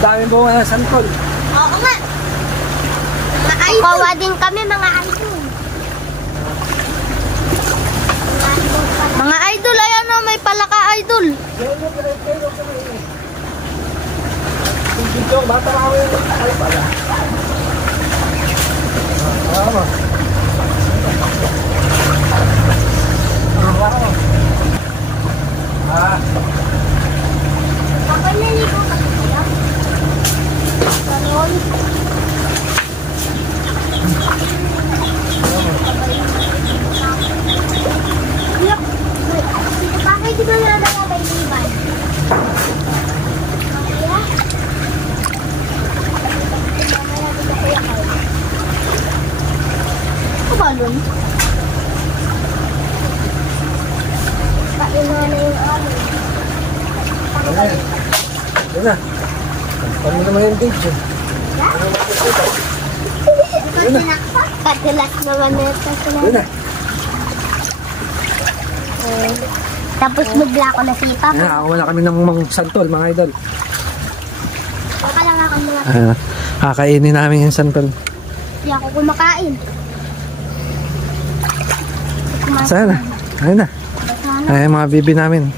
Ang dami bunga ng santol. Oo nga. Mga idol. Kawa din kami mga idol. Mga idol, ayan na, may palaka idol. Bata ka kami. Ay pala. Kapag naligo ka siya. Ganon. Bakit di ba nalala may liban? Balon. Paano na yung alon? Yan na. Paano naman yung video? Yan na. Katilas naman na ito. Yan na. Tapos bigla ako nasipa. Wala kami ng mga santol, mga idol. Baka lang ako mga. Kakainin namin yung santol. Hindi ako kumakain. Sana. Ayun na. Ay, mga bibi namin.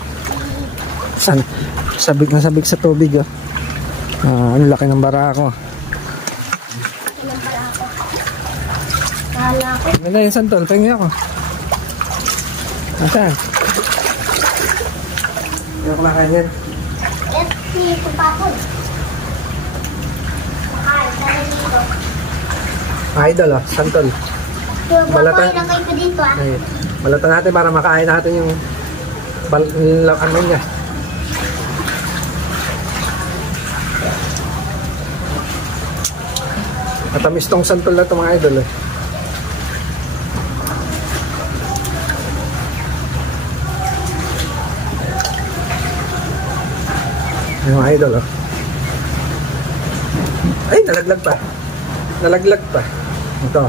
Sabik na sabik sa tubig. Oh. Ang laki ng barako. Ano na yung santol? Tingin ako. Nasaan? Hindi ako nakainin. Si Kupapon. Idol, oh. Santol. Balatan. Ilagay ko dito, ah. Ay, balatan natin para makain natin yung ano niya. Matamis tong santol na ito, mga idol. Eh. Ay, mga idol, oh. Ay, nalaglag pa. Nalaglag pa. Ito.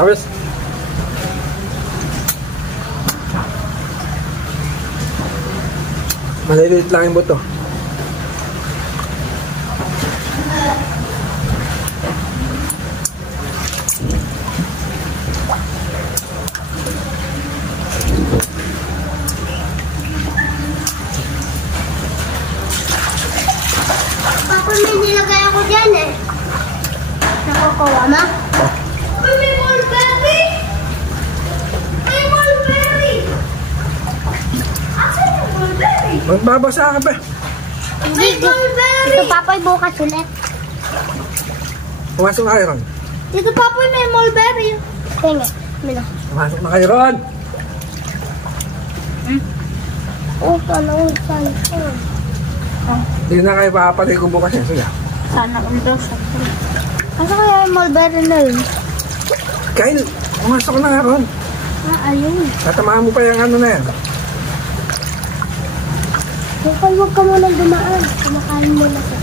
Tapos maliliit lang yung buto. Papa, may nilagay ako dyan eh. Nakukuha mo? May mulberry! May mulberry! Asan yung mulberry? Magbabasa ka ba? May mulberry! Ito, Papoy, bukas ulit. Pumasok na kayo ron. Dito, Papoy, may mulberry. Tingnan. Mila. Pumasok na kayo ron. Sana. Hindi na kayo papaligo bukas yan. Sige. Sana undo sa Asa kaya yung mulberry na yun? Kyle, pumasok na nga ron. Ayun. Tatamaan mo pa yung ano na yan. Kaya huwag ka muna dumaan. Kumakain mo na siya.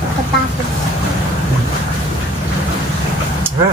Pagkatapos. Ha?